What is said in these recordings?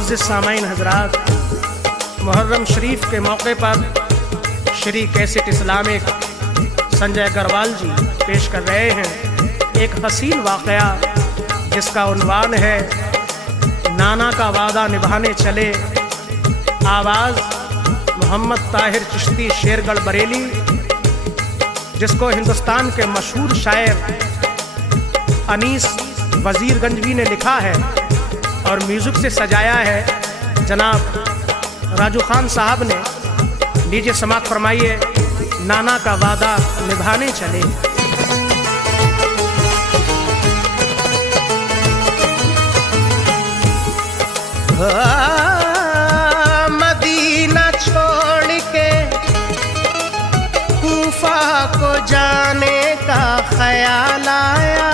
मुअज़्ज़िज़ सामाईन हज़रात, मुहर्रम शरीफ के मौके पर श्री कैसेट इस्लामिक संजय अग्रवाल जी पेश कर रहे हैं एक हसीन वाक़या जिसका उन्वान है नाना का वादा निभाने चले। आवाज़ मोहम्मद ताहिर चिश्ती शेरगढ़ बरेली, जिसको हिंदुस्तान के मशहूर शायर अनीस वज़ीरगंजवी ने लिखा है और म्यूज़िक से सजाया है जनाब राजू खान साहब ने। लीजिए समाअत फरमाइए, नाना का वादा निभाने चले। मदीना छोड़ के कूफा को जाने का ख्याल आया,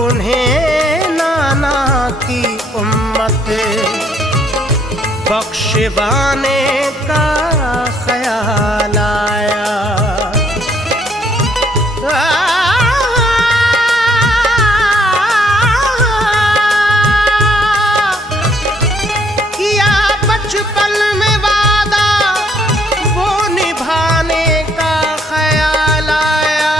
उन्हें नाना की उम्मत बख्शवाने का ख्याल आया। किया बचपन में वादा वो निभाने का ख्याल आया,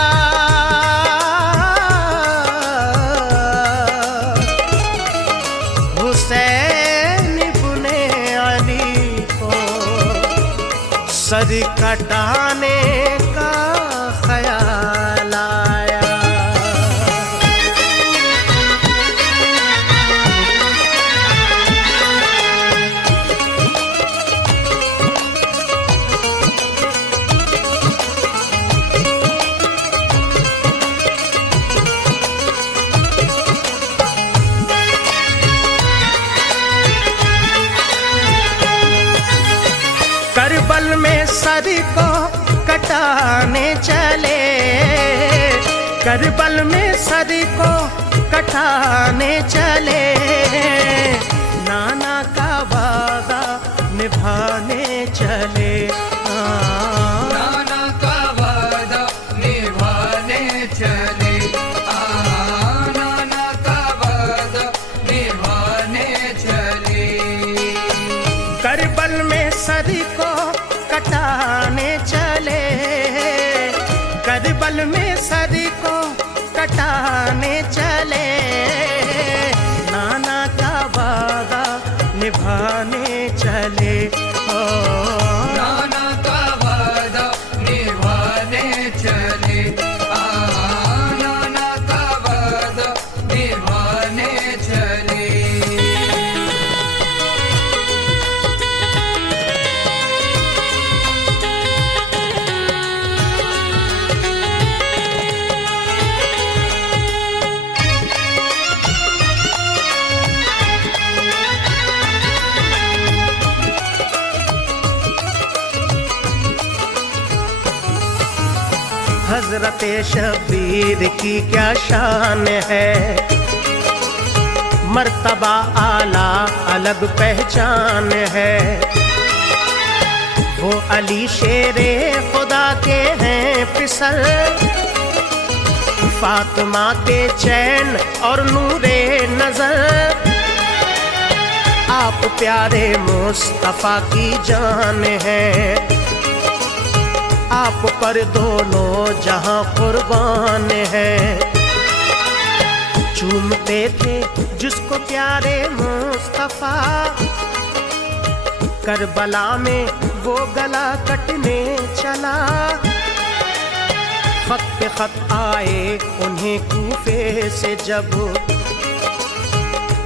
हुसैन इब्ने अली को सर कटाने का ख्याल आया। करबल में सर को कटाने चले, करबल में सर को कटाने चले, नाना का वादा निभाने चले। नाना का वादा निभाने चले, नाना का वादा निभाने चले। करबल में सर को कटाने चले, करबल में सर को कटाने चले, नाना का वादा निभाने चले। नाना का वादा निभाने चले, नाना का वादा निभाने चले। हजरत शबीर की क्या शान है, मर्तबा आला अलग पहचान है। वो अली शेरे खुदा के हैं फिसल, फातिमा के चैन और नूरे नजर। आप प्यारे मुस्तफा की जान है, आप पर दोनों जहां कुर्बान है। चूमते थे जिसको प्यारे मुस्तफा, करबला में वो गला कटने चला। खत पे खत आए उन्हें कूफे से जब,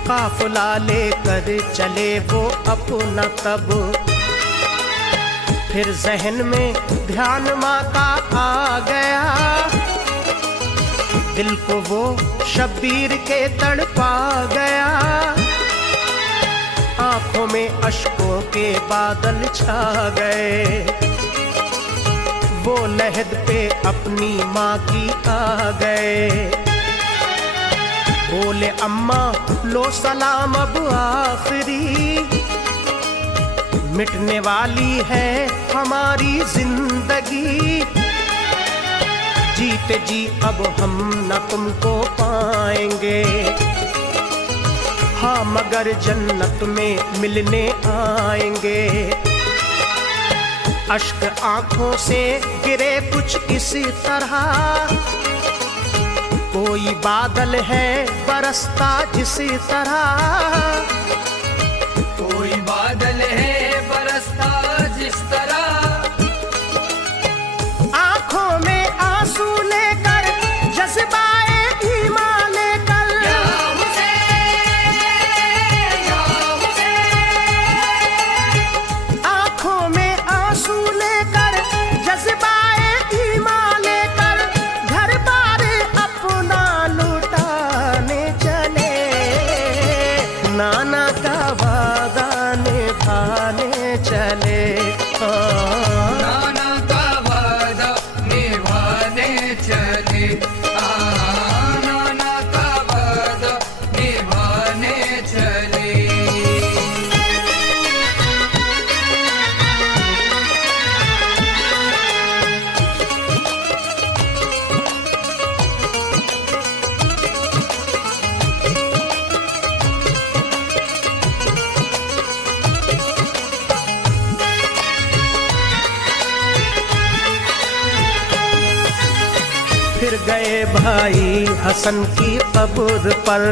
काफिला लेकर चले वो अपना तब। फिर जहन में ध्यान माँ का आ गया, दिल को वो शब्बीर के तड़पा गया। आंखों में अश्कों के बादल छा गए, वो लहद पे अपनी माँ की आ गए। बोले अम्मा लो सलाम अब आखिरी, मिटने वाली है हमारी जिंदगी। जीते जी अब हम न तुमको पाएंगे, हाँ मगर जन्नत में मिलने आएंगे। अश्क आंखों से गिरे कुछ इस तरह, कोई बादल है बरसता जिस तरह, कोई बादल है बरसता जिस तरह, आंखों में आंसू लेकर जज्बाए ईमान लेकर, या हुसैन, या हुसैन, आंखों में आंसू लेकर जज्बाए ईमान लेकर, घर बार अपना लुटाने चले, नाना का वादा निभाने चले। नाना का वादा निभाने चले, नाना का वादा निभाने चले। फिर गए भाई हसन की कब्र पर,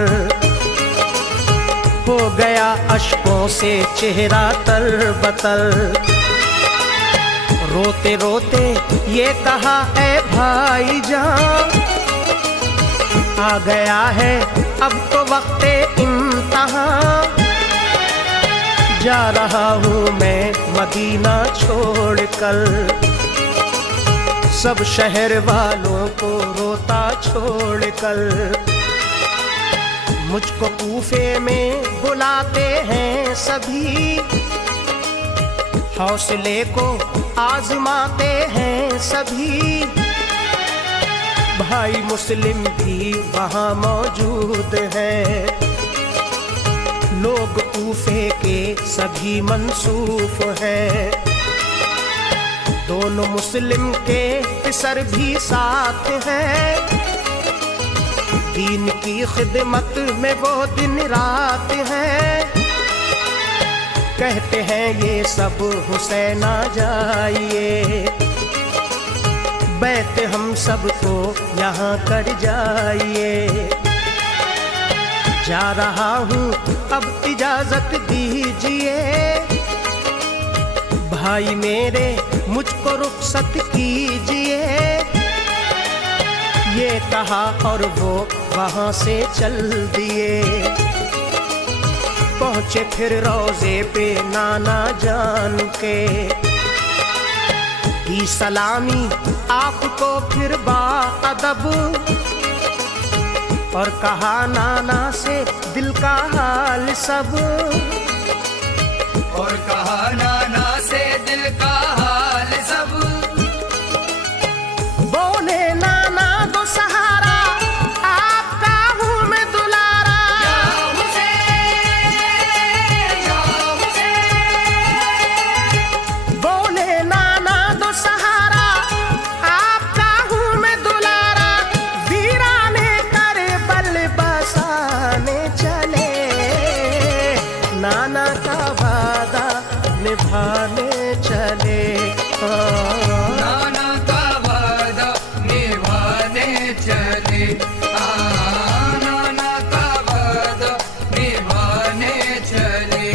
हो गया अश्कों से चेहरा तरबतर, रोते रोते ये कहा ऐ भाई जान, आ गया है अब तो वक्ते इम्तिहां, जा रहा हूँ मैं मदीना छोड़कर, सब शहर वालों को रोता छोड़कर, मुझको कूफे में बुलाते हैं सभी, हौसले को आजमाते हैं सभी, भाई मुस्लिम भी वहाँ मौजूद हैं, लोग कूफे के सभी मंसूफ हैं, दोनों मुस्लिम के पिसर भी साथ हैं, दीन की खिदमत में वो दिन रात हैं, कहते हैं ये सब हुसैन आ जाइए, बैत हम सबको यहाँ कर जाइए, जा रहा हूँ अब इजाजत दीजिए, भाई मेरे मुझको रुखसत कीजिए, ये कहा और वो वहाँ से चल दिए, पहुँचे फिर रोजे पे नाना जान के, दी सलामी आपको फिर बाअदब, और कहा नाना से दिल का हाल सब, और कहा नाना से दिल का हाल सब, बोले नाना दो सहारा आपका हूँ मैं दुलारा, या हुसैन, या हुसैन, बोले नाना दो सहारा आपका हूँ मैं दुलारा, वीराने करबल बसाने चले, नाना का वादा निभाने चले, नाना का वादा निभाने चले, नाना का वादा निभाने चले।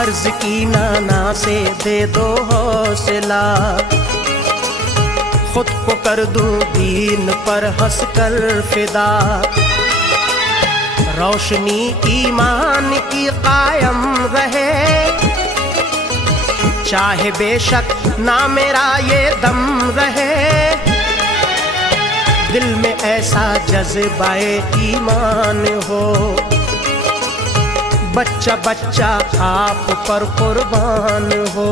अर्ज की नाना से दे दो हौसला, खुद को कर दूं दीन पर हंस कर फिदा, रोशनी ईमान की कायम रहे, चाहे बेशक ना मेरा ये दम रहे, दिल में ऐसा जज्बाए ईमान हो, बच्चा बच्चा आप पर कुर्बान हो,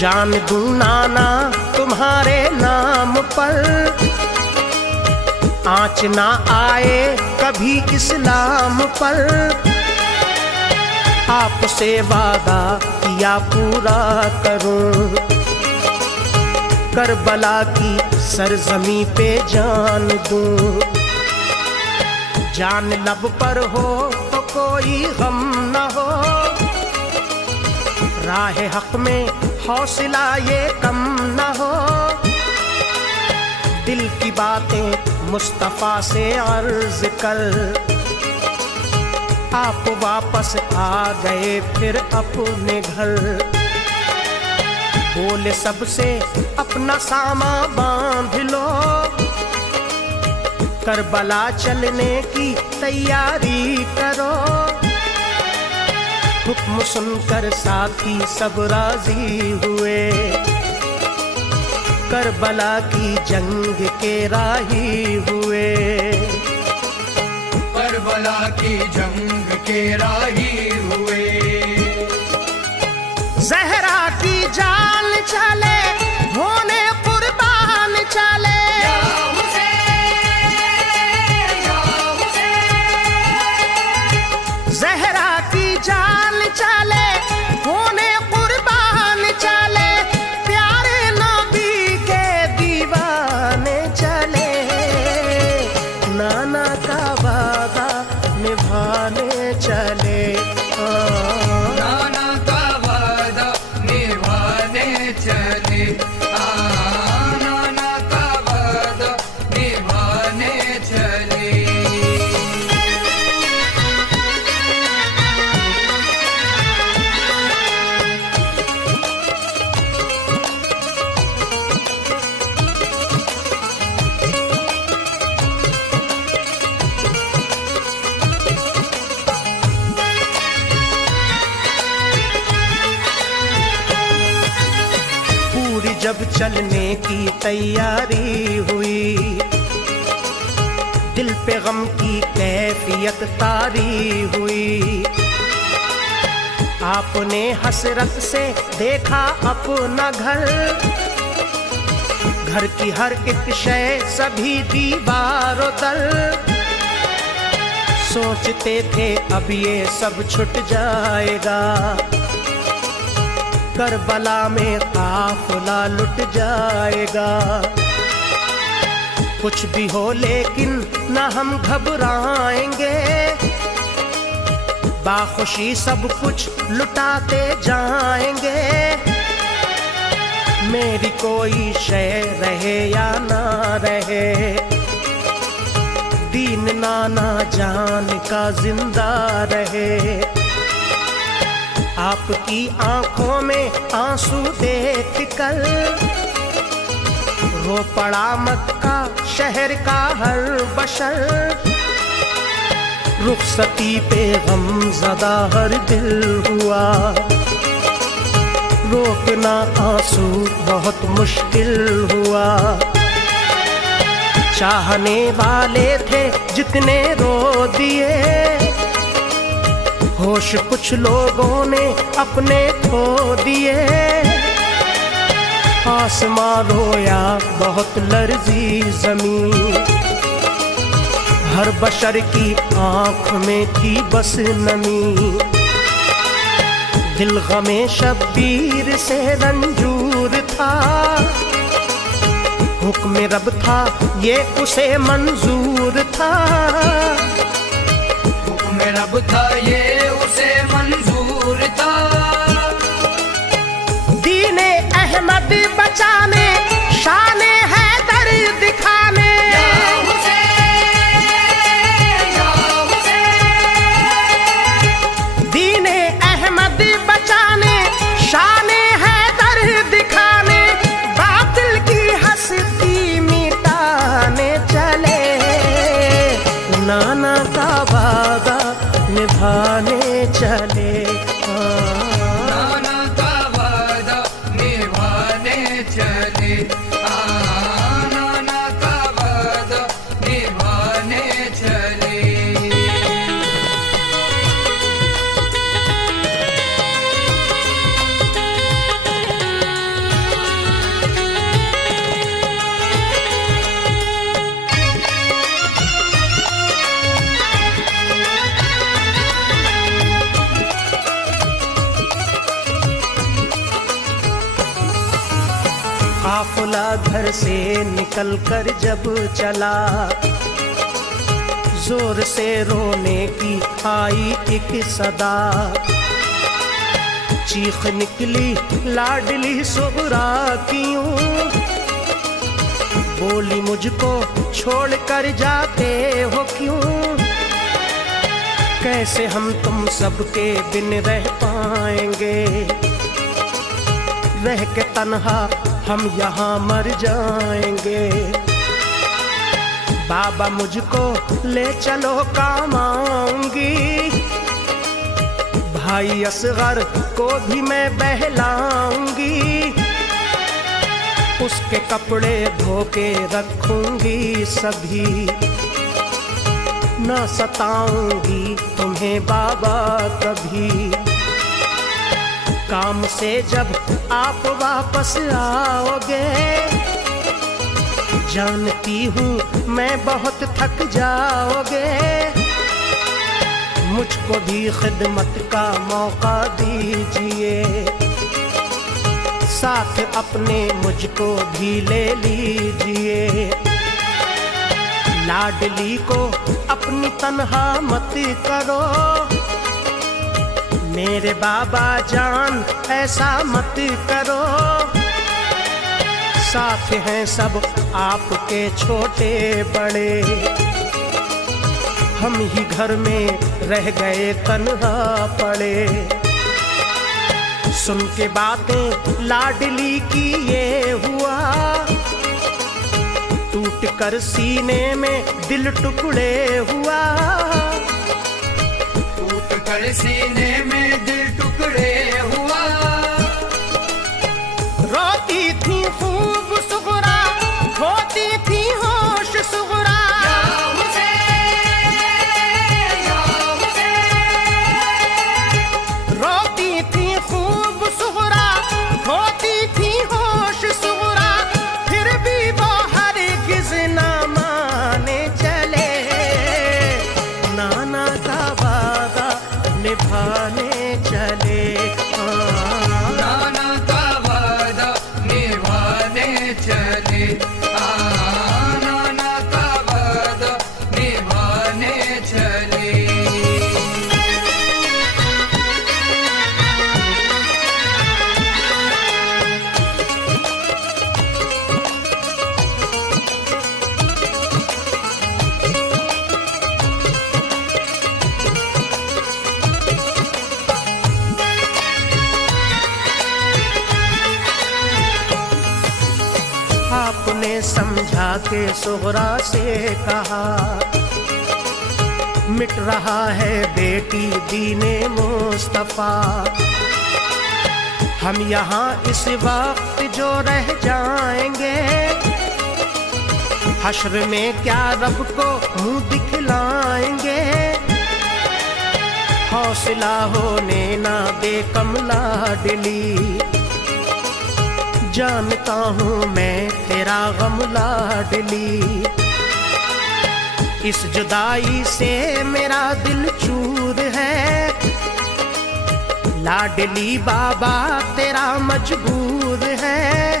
जान दूं नाना तुम्हारे नाम पर, आँच ना आए कभी इस्लाम पर। आपसे वादा किया पूरा करूं, करबला की सरजमी पे जान दूं। जान लब पर हो तो कोई गम न हो, राह हक में हौसला ये कम न हो। दिल की बातें मुस्तफा से अर्ज कर, आप वापस आ गए फिर अपने घर। बोले सबसे अपना सामा बांध लो, करबला चलने की तैयारी करो। हुक्म सुनकर साथी सब राजी हुए, करबला की जंग के राही हुए। करबला की जंग के राही हुए। ज़हरा की जान चले होने कुर्बान चले, या हुसैन, या हुसैन। ज़हरा की जान चले होने कुर्बान चले, प्यारे नबी के दीवाने चले। नाना का वादा निभाने चले। नाना का वादा निभाने चले। नाना का वादा निभाने चले। पूरी जब चलने की तैयारी हुई, दिल पे गम की कैफियत तारी हुई। आपने हसरत से देखा अपना घर, घर की हर एक शय सभी दीवारों दर। सोचते थे अब ये सब छुट जाएगा, करबला में काफिला लुट जाएगा। कुछ भी हो लेकिन न हम घबराएंगे, बाखुशी सब कुछ लुटाते जाएंगे। मेरी कोई शय रहे या ना रहे, दीन नाना जान का जिंदा रहे। आपकी आंखों में आंसू देख कर रो पड़ा मक्का शहर का हर बशर। रुखसती पे गमज़दा हर दिल हुआ, रोकना आंसू बहुत मुश्किल हुआ। चाहने वाले थे जितने रो दिए, होश कुछ लोगों ने अपने खो दिए। आसमां रोया बहुत लर्जी जमीन, हर बशर की आंख में थी बस नमी। दिल गमे शब्बीर से रंजूर था, हुक्म रब था ये उसे मंजूर था। हुक्म रब था ये उसे मंजूर था। दीने अहमद बचाने, शाने हैदर दिखाने, या हुसैन, या हुसैन। दीने अहमद बचाने, शाने हैदर दिखाने, बातिल की हस्ती मिटाने चले। नाना का वादा निभाने चले। नाना का वादा निभाने चले। नाना का वादा निभाने चले। काफिला घर से निकल कर जब चला, जोर से रोने की आई एक सदा। चीख निकली लाडली सुगरा की यूं, बोली मुझको छोड़ कर जाते हो क्यों। कैसे हम तुम सबके बिन रह पाएंगे, रह के तन्हा हम यहाँ मर जाएंगे। बाबा मुझको ले चलो काम आऊंगी, भाई असगर को भी मैं बहलाऊंगी। उसके कपड़े धो के रखूंगी सभी, ना सताऊंगी तुम्हें बाबा कभी। काम से जब आप वापस आओगे, जानती हूँ मैं बहुत थक जाओगे। मुझको भी खिदमत का मौका दीजिए, साथ अपने मुझको भी ले लीजिए। लाडली को अपनी तन्हा मत करो, मेरे बाबा जान ऐसा मत करो। साथ हैं सब आपके छोटे बड़े, हम ही घर में रह गए तन्हा पड़े। सुन के बातें लाडली की ये हुआ, टूट कर सीने में दिल टुकड़े हुआ। टूट कर सीने में दिल टुकड़े हुआ। रोती थी खूब सुगरा, होती थी होश सुगरा। रोती थी खूब सुगरा, होती थी होश सुगरा। फिर भी वो हरगिज़ ना माने चले, नाना का वादा निभाने चले। नाना का वादा निभाने चले, नाना का वादा निभाने चले। आपने समझा के सुगरा से कहा, मिट रहा है बेटी दीने मुस्तफा। हम यहाँ इस वक्त जो रह जाएंगे, हश्र में क्या रब को मुंह दिखलाएंगे। हौसला होने ना दे कमला दिली, जानता हूँ मैं तेरा गम लाडली। इस जुदाई से मेरा दिल चूर है, लाडली बाबा तेरा मजबूर है।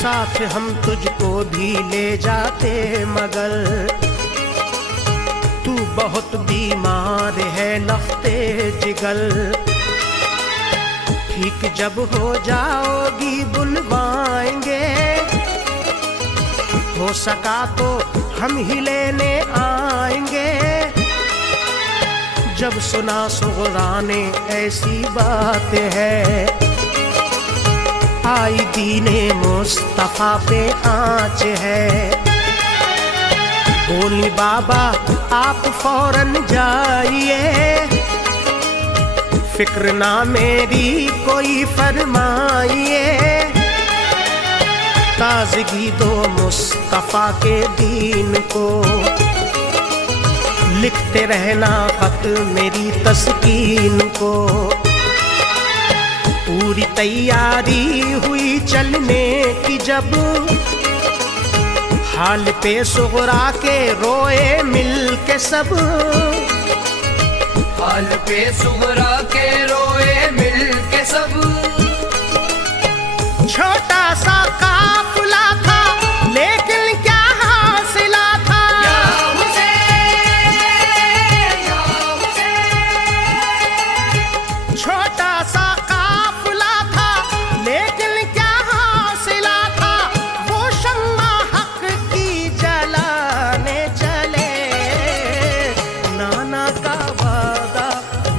साथ हम तुझको भी ले जाते मगर तू बहुत बीमार है लफ्ते जिगल। ठीक जब हो जाओगी बुलवाएंगे, हो सका तो हम ही लेने आएंगे। जब सुना सुगरा ने ऐसी बात है, आई दीने मुस्तफा पे आँच है। बोली बाबा आप फौरन जाइए, फिक्र ना मेरी कोई फरमाइए। ताज़गी दो मुस्तफा के दीन को, लिखते रहना खत मेरी तस्कीन को। पूरी तैयारी हुई चलने की जब, हाल पे सुगरा के रोए मिल के सब। हाल पे सुगरा के रोए मिल के सब। छोटा सा काफिला था लेकिन क्या हासिला था। या हुसैन, या हुसैन। छोटा सा काफिला था लेकिन क्या हासिला था। वो शम्मा हक की जलाने चले, नाना का वादा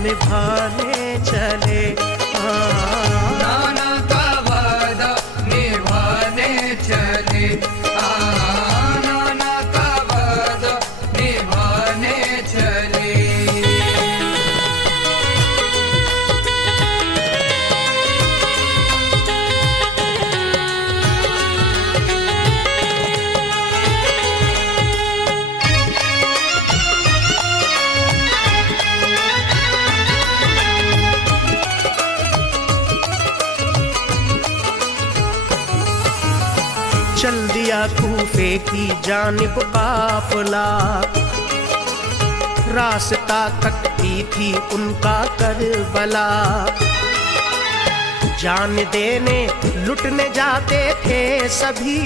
निभाने चले। नाना का वादा निभाने चले, नाना का वादा निभाने चले। चल दिया कूफे की जानिब काफिला, रास्ता तकती थी उनका करबला। जान देने लुटने जाते थे सभी,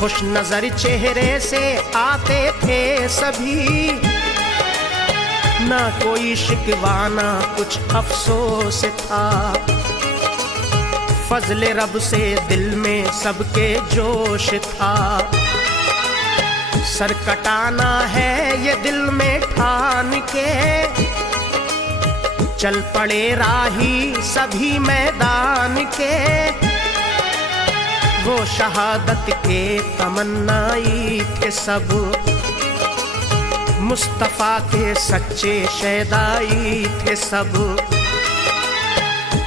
खुश नजर चेहरे से आते थे सभी। ना कोई शिकवा ना कुछ अफसोस था, फजले रब से दिल में सबके जोश था। सर कटाना है ये दिल में ठान के, चल पड़े राही सभी मैदान के। वो शहादत के तमन्नाई थे सब, मुस्तफा के सच्चे शहदाई थे सब।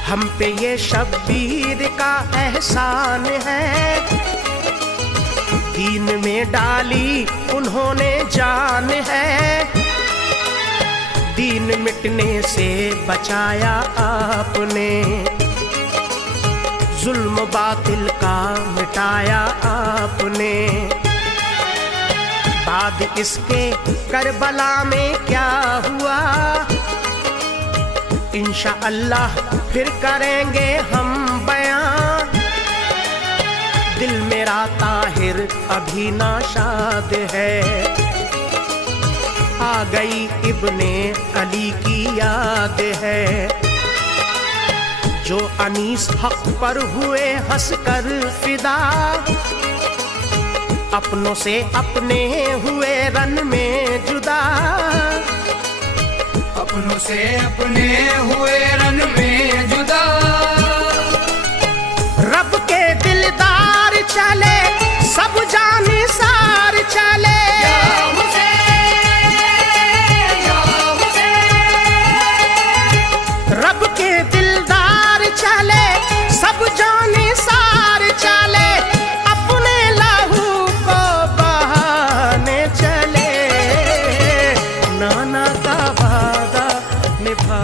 हम पे ये शब्बीर का एहसान है, दीन में डाली उन्होंने जान है। दीन मिटने से बचाया आपने, जुल्म बातिल का मिटाया आपने। बाद इसके करबला में क्या हुआ, इंशाअल्लाह फिर करेंगे हम बयां। दिल मेरा ताहिर अभी नाशाद है, आ गई इब्ने अली की याद है। जो अनीस हक पर हुए हंसकर फिदा, अपनों से अपने हुए रन में जुदा। अपनों से अपने हुए रन में जुदा। रब के दिलदार चले, सब जाने सार चले। या हुसैन, या हुसैन। रब के दिलदार चले, सब जाने सार चले। अपने लहू को बहाने चले, नाना का वादा निभा